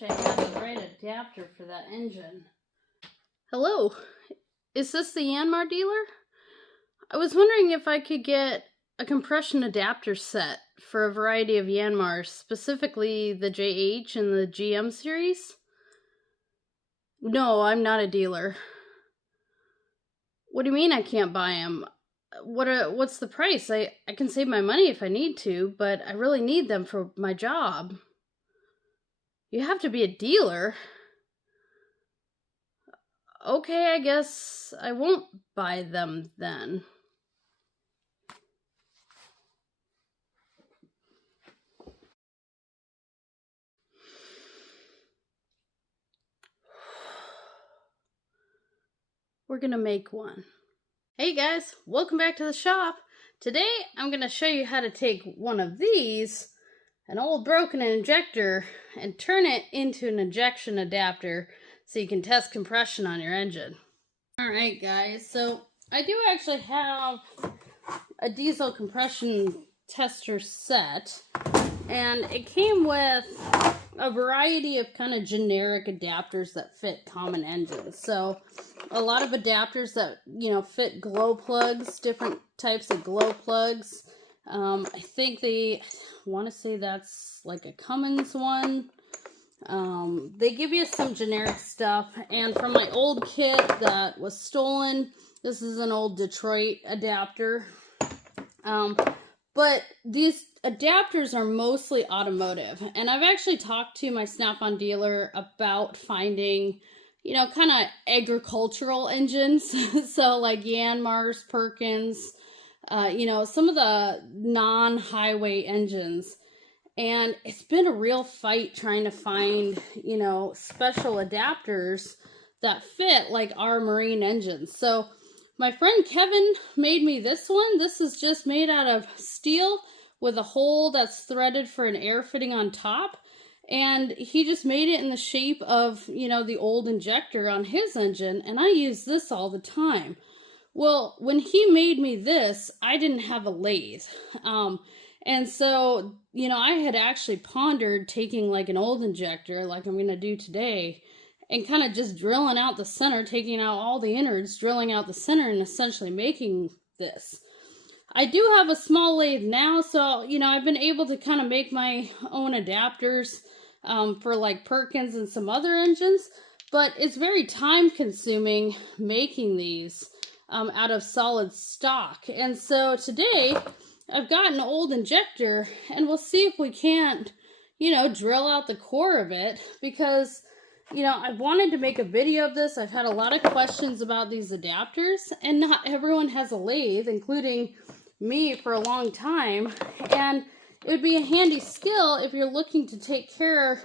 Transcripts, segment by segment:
wish I had the right adapter for that engine. Hello, is this the Yanmar dealer? I was wondering if I could get a compression adapter set for a variety of Yanmars, specifically the JH and the GM series. No, I'm not a dealer. What do you mean I can't buy them? What's the price? I can save my money if I need to, but I really need them for my job. You have to be a dealer. Okay, I guess I won't buy them then. We're gonna make one. Hey guys, welcome back to the shop. Today I'm gonna show you how to take one of these, an old broken injector, and turn it into an injection adapter so you can test compression on your engine. Alright guys, so I do actually have a diesel compression tester set, and it came with a variety of kind of generic adapters that fit common engines. So a lot of adapters that, you know, fit glow plugs, different types of glow plugs. I think I want to say that's like a Cummins one. They give you some generic stuff, and from my old kit that was stolen, this is an old Detroit adapter. But these adapters are mostly automotive, and I've actually talked to my Snap-on dealer about finding, you know, kind of agricultural engines. So like Yanmars, Perkins, you know, some of the non-highway engines. And it's been a real fight trying to find, you know, special adapters that fit like our marine engines. So my friend Kevin made me this one. This is just made out of steel with a hole that's threaded for an air fitting on top. And he just made it in the shape of, you know, the old injector on his engine. And I use this all the time. Well, when he made me this, I didn't have a lathe. And so, you know, I had actually pondered taking like an old injector, like I'm going to do today, and kind of just drilling out the center, taking out all the innards, drilling out the center, and essentially making this. I do have a small lathe now, so, you know, I've been able to kind of make my own adapters for like Perkins and some other engines, but it's very time consuming making these out of solid stock. And so today I've got an old injector, and we'll see if we can't, you know, drill out the core of it, because, you know, I wanted to make a video of this. I've had a lot of questions about these adapters, and not everyone has a lathe, including me for a long time, and it would be a handy skill if you're looking to take care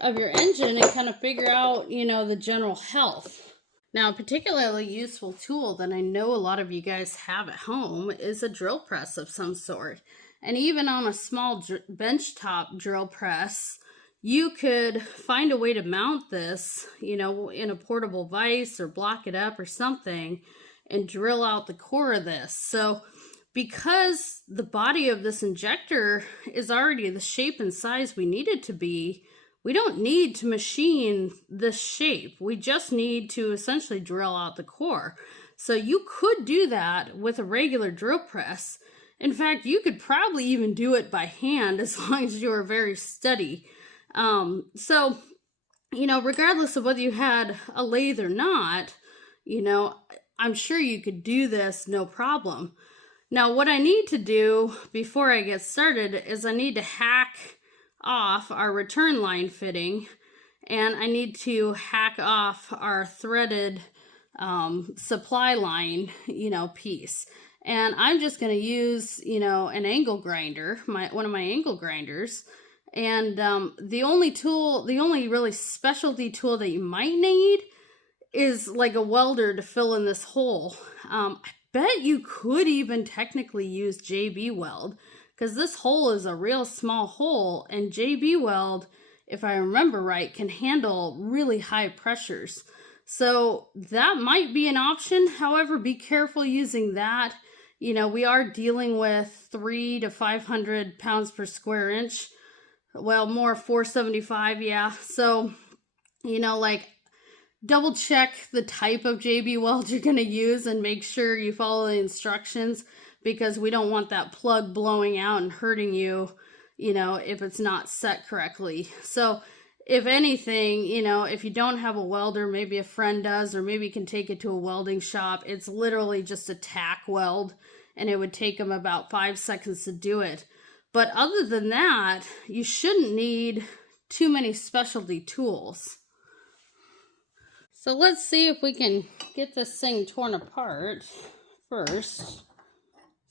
of your engine and kind of figure out, you know, the general health. Now, a particularly useful tool that I know a lot of you guys have at home is a drill press of some sort. And even on a small benchtop drill press, you could find a way to mount this, you know, in a portable vise or block it up or something and drill out the core of this. So because the body of this injector is already the shape and size we need it to be, we don't need to machine this shape. We just need to essentially drill out the core. So you could do that with a regular drill press. In fact, you could probably even do it by hand as long as you are very steady. So, you know, regardless of whether you had a lathe or not, you know, I'm sure you could do this no problem. Now, what I need to do before I get started is I need to hack off our return line fitting, and I need to hack off our threaded supply line, you know, piece. And I'm just going to use, you know, an angle grinder, one of my angle grinders. And the only really specialty tool that you might need is like a welder to fill in this hole. I bet you could even technically use JB Weld, because this hole is a real small hole, and JB Weld, if I remember right, can handle really high pressures. So that might be an option. However, be careful using that. You know, we are dealing with 300 to 500 pounds per square inch. Well, more 475, yeah. So, you know, like, double check the type of JB weld you're going to use and make sure you follow the instructions, because we don't want that plug blowing out and hurting you, you know, if it's not set correctly. So if anything, you know, if you don't have a welder, maybe a friend does, or maybe you can take it to a welding shop. It's literally just a tack weld, and it would take them about 5 seconds to do it. But other than that, you shouldn't need too many specialty tools. So let's see if we can get this thing torn apart first.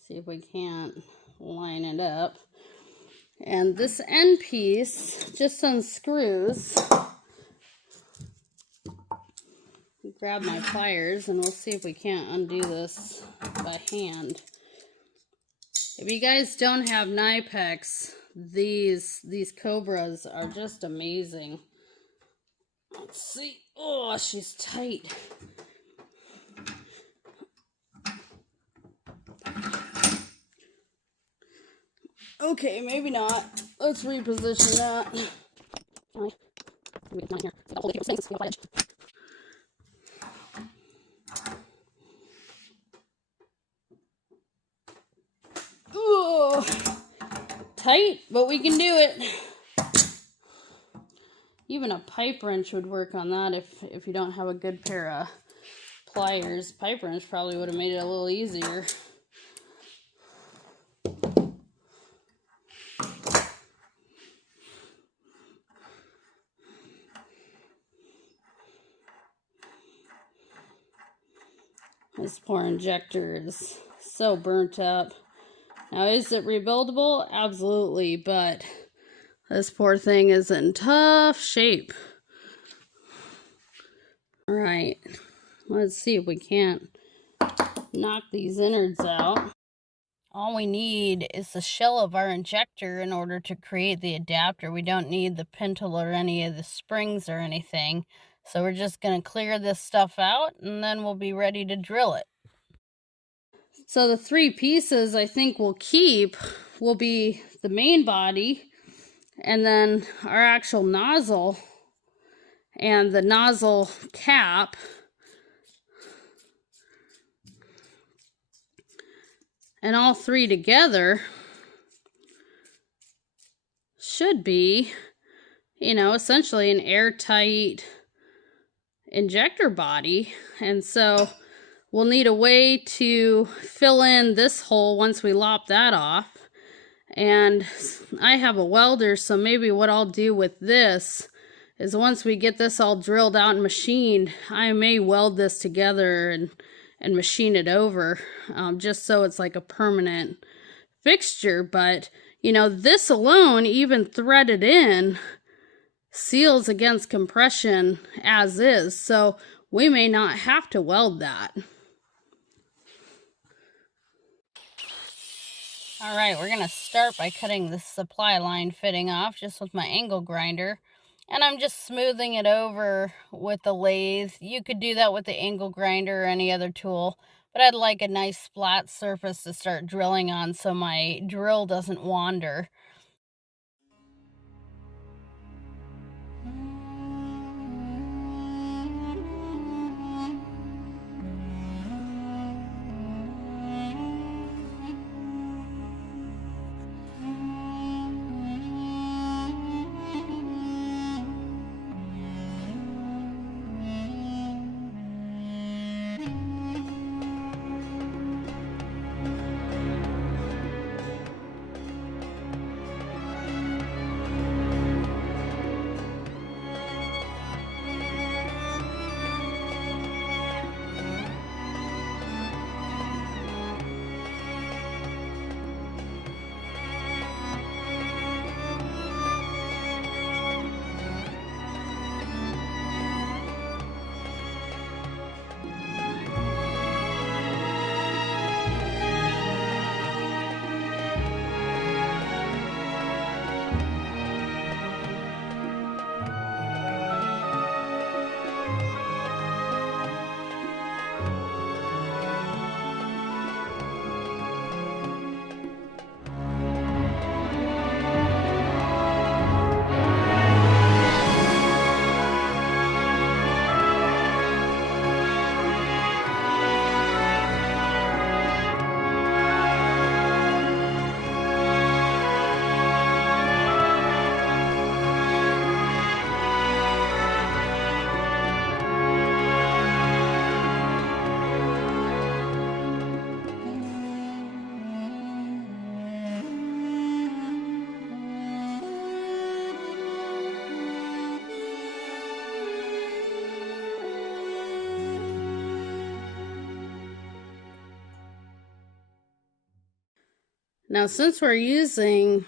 See if we can't line it up. And this end piece just unscrews. Grab my pliers and we'll see if we can't undo this by hand. If you guys don't have Knipex, these Cobras are just amazing. Let's see. Oh, she's tight. Okay, maybe not. Let's reposition that. Oh, tight, but we can do it. Even a pipe wrench would work on that if you don't have a good pair of pliers. Pipe wrench probably would have made it a little easier. This poor injector is so burnt up. Now, is it rebuildable? Absolutely, but this poor thing is in tough shape. All right, let's see if we can't knock these innards out. All we need is the shell of our injector in order to create the adapter. We don't need the pintle or any of the springs or anything. So we're just going to clear this stuff out and then we'll be ready to drill it. So the 3 pieces I think we'll keep will be the main body, and then our actual nozzle and the nozzle cap. And all 3 together should be, you know, essentially an airtight injector body. And so we'll need a way to fill in this hole once we lop that off. And I have a welder, so maybe what I'll do with this is once we get this all drilled out and machined, I may weld this together and machine it over, just so it's like a permanent fixture. But, you know, this alone, even threaded in, seals against compression as is. So we may not have to weld that. All right, we're going to start by cutting the supply line fitting off just with my angle grinder. And I'm just smoothing it over with the lathe. You could do that with the angle grinder or any other tool. But I'd like a nice flat surface to start drilling on so my drill doesn't wander. Now, since we're using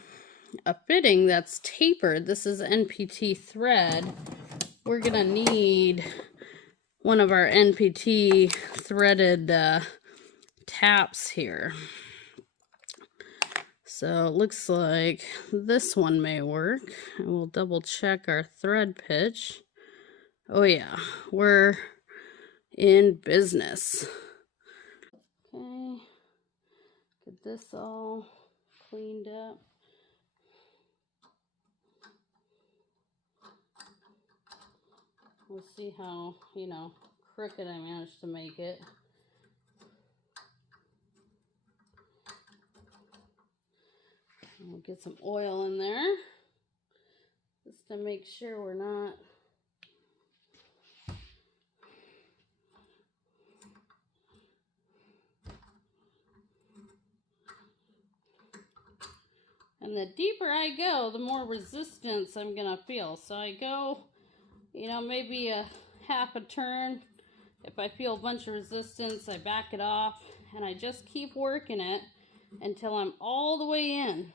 a fitting that's tapered, this is NPT thread, we're gonna need one of our NPT threaded taps here. So it looks like this one may work. And we'll double check our thread pitch. Oh yeah, we're in business. Okay, get this all cleaned up. We'll see how, crooked I managed to make it. We'll get some oil in there just to make sure we're not and the deeper I go, the more resistance I'm gonna feel. So I go, maybe a half a turn. If I feel a bunch of resistance, I back it off and I just keep working it until I'm all the way in.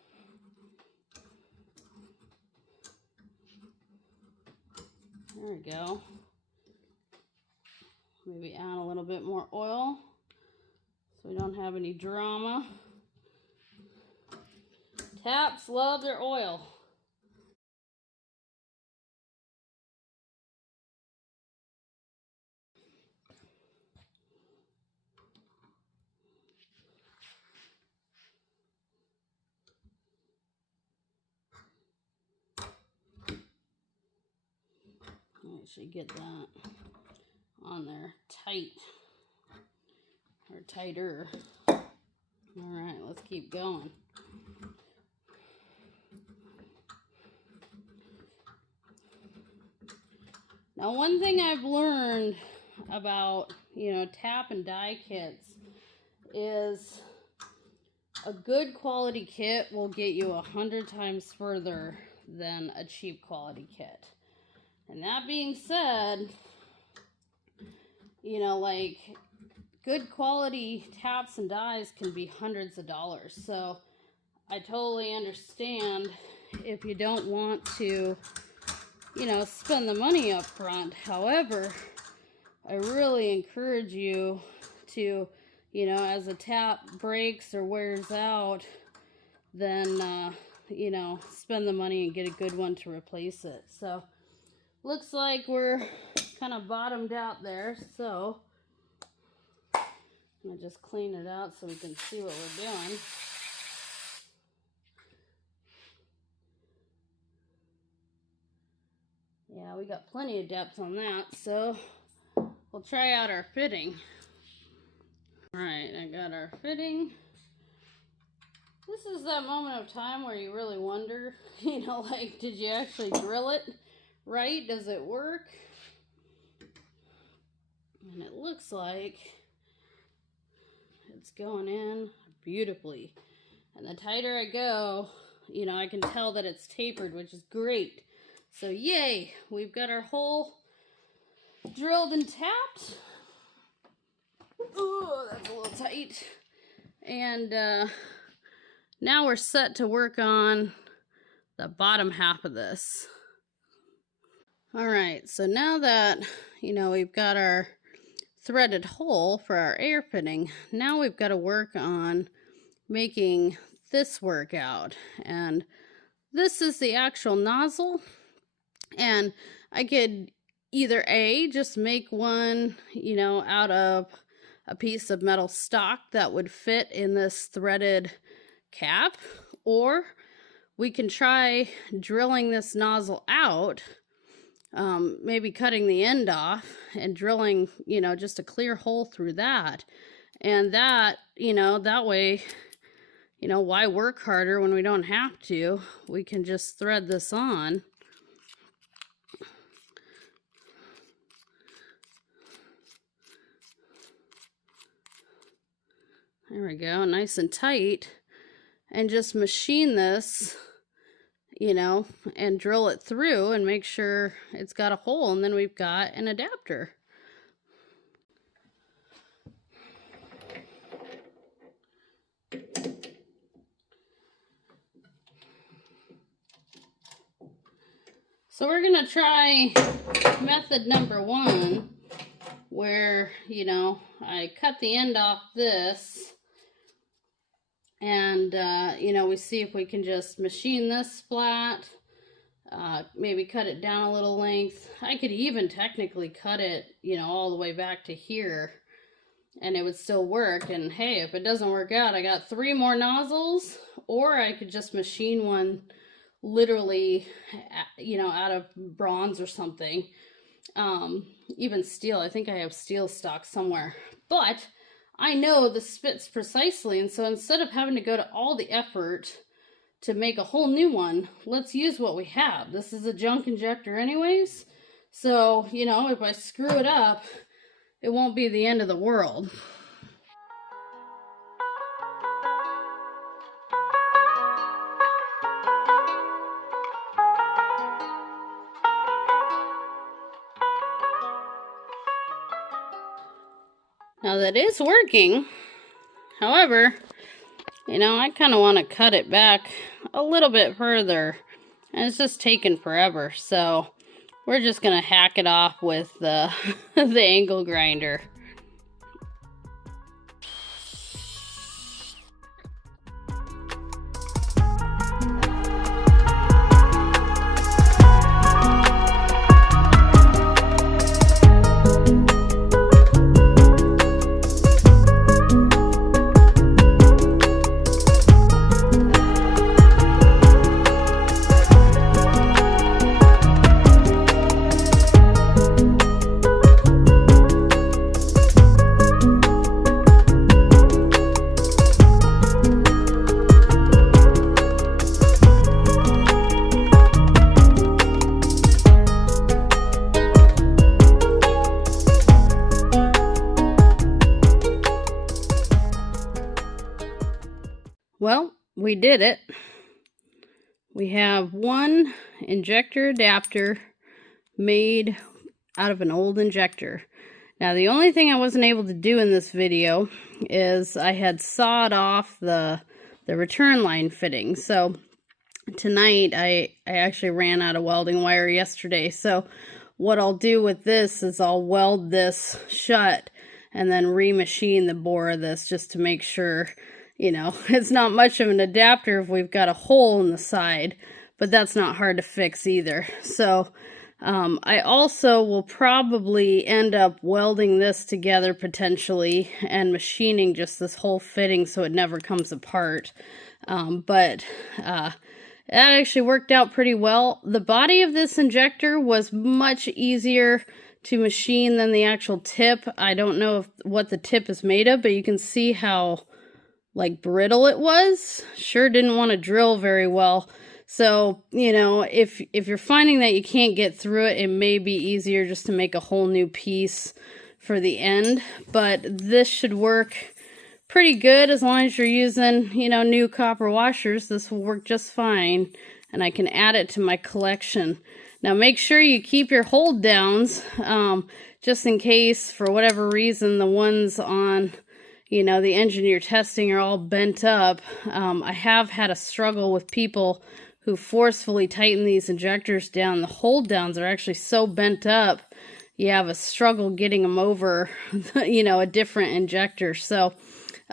There we go. Maybe add a little bit more oil so we don't have any drama. Taps love their oil. I should get that on there tight, or tighter. All right, let's keep going. Now, one thing I've learned about, tap and die kits is a good quality kit will get you 100 times further than a cheap quality kit. And that being said, like good quality taps and dies can be hundreds of dollars. So I totally understand if you don't want to, spend the money up front. However, I really encourage you to, as a tap breaks or wears out, then, spend the money and get a good one to replace it. So looks like we're kind of bottomed out there. So I'm gonna just clean it out so we can see what we're doing. Yeah, we got plenty of depth on that, so we'll try out our fitting. All right, I got our fitting. This is that moment of time where you really wonder, like, did you actually drill it right? Does it work? And it looks like it's going in beautifully. And the tighter I go, I can tell that it's tapered, which is great. So yay, we've got our hole drilled and tapped. Oh, that's a little tight. And now we're set to work on the bottom half of this. All right, so now that, we've got our threaded hole for our air fitting, now we've got to work on making this work out. And this is the actual nozzle. And I could either A, just make one, out of a piece of metal stock that would fit in this threaded cap, or we can try drilling this nozzle out, maybe cutting the end off and drilling, just a clear hole through that. And that, that way, why work harder when we don't have to? We can just thread this on. There we go, nice and tight. And just machine this, and drill it through and make sure it's got a hole, and then we've got an adapter. So we're gonna try method number 1, where, you know, I cut the end off this, and, you know, we see if we can just machine this splat, maybe cut it down a little length. I could even technically cut it, you know, all the way back to here, and it would still work. And hey, if it doesn't work out, I got 3 more nozzles, or I could just machine one literally, you know, out of bronze or something. Even steel. I think I have steel stock somewhere, but I know this fits precisely, and so instead of having to go to all the effort to make a whole new one, let's use what we have. This is a junk injector anyways, so, you know, if I screw it up, it won't be the end of the world. Now that is working. However, you know, I kind of want to cut it back a little bit further, and it's just taking forever. So we're just going to hack it off with the, the angle grinder. Well, we did it. We have one injector adapter made out of an old injector. Now, the only thing I wasn't able to do in this video is I had sawed off the return line fitting. So tonight I actually ran out of welding wire yesterday. So what I'll do with this is I'll weld this shut and then remachine the bore of this just to make sure, you know, it's not much of an adapter if we've got a hole in the side, but that's not hard to fix either. So I also will probably end up welding this together potentially and machining just this whole fitting so it never comes apart. But that actually worked out pretty well. The body of this injector was much easier to machine than the actual tip. I don't know what the tip is made of, but you can see how like brittle it was. Sure didn't want to drill very well. So, you know, if you're finding that you can't get through it, it may be easier just to make a whole new piece for the end. But this should work pretty good as long as you're using, you know, new copper washers. This will work just fine, and I can add it to my collection. Now make sure you keep your hold downs, just in case for whatever reason the ones on, you know, the engine you're testing are all bent up. I have had a struggle with people who forcefully tighten these injectors down. The hold downs are actually so bent up, you have a struggle getting them over, you know, a different injector. So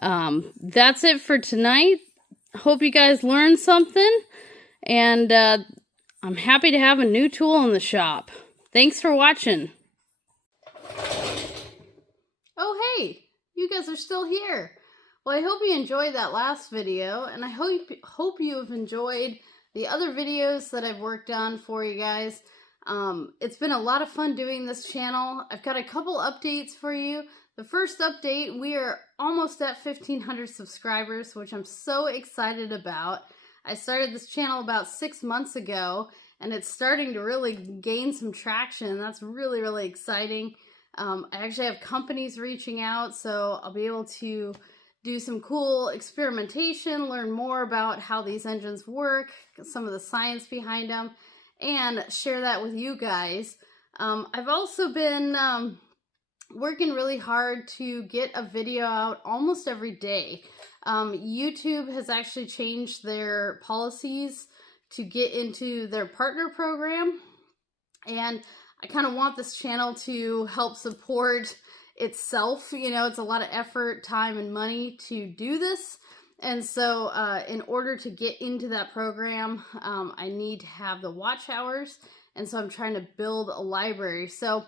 that's it for tonight. Hope you guys learned something, and I'm happy to have a new tool in the shop. Thanks for watching. Oh, hey, you guys are still here. Well, I hope you enjoyed that last video, and I hope you have enjoyed the other videos that I've worked on for you guys. It's been a lot of fun doing this channel. I've got a couple updates for you. The first update, we are almost at 1,500 subscribers, which I'm so excited about. I started this channel about 6 months ago, and it's starting to really gain some traction. That's really, really exciting. I actually have companies reaching out, so I'll be able to do some cool experimentation, learn more about how these engines work, some of the science behind them, and share that with you guys. I've also been working really hard to get a video out almost every day. YouTube has actually changed their policies to get into their partner program. And I kind of want this channel to help support itself. You know, it's a lot of effort, time, and money to do this. And so in order to get into that program, I need to have the watch hours. And so I'm trying to build a library. So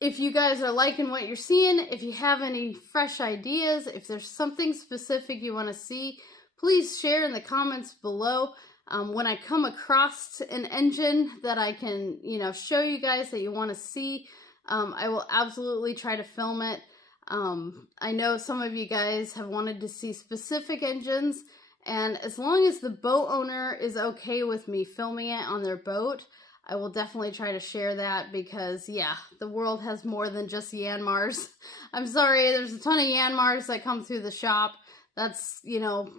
if you guys are liking what you're seeing, if you have any fresh ideas, if there's something specific you want to see, please share in the comments below. When I come across an engine that I can, you know, show you guys that you want to see, I will absolutely try to film it. I know some of you guys have wanted to see specific engines, and as long as the boat owner is okay with me filming it on their boat, I will definitely try to share that, because yeah, the world has more than just Yanmars. I'm sorry, there's a ton of Yanmars that come through the shop. That's, you know,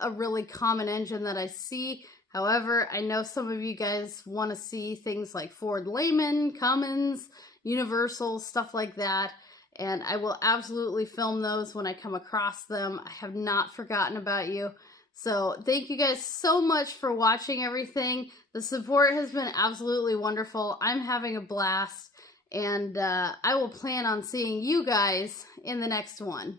a really common engine that I see. However, I know some of you guys want to see things like Ford Lehman, Cummins, Universal, stuff like that. And I will absolutely film those when I come across them. I have not forgotten about you. So thank you guys so much for watching everything. The support has been absolutely wonderful. I'm having a blast. And I will plan on seeing you guys in the next one.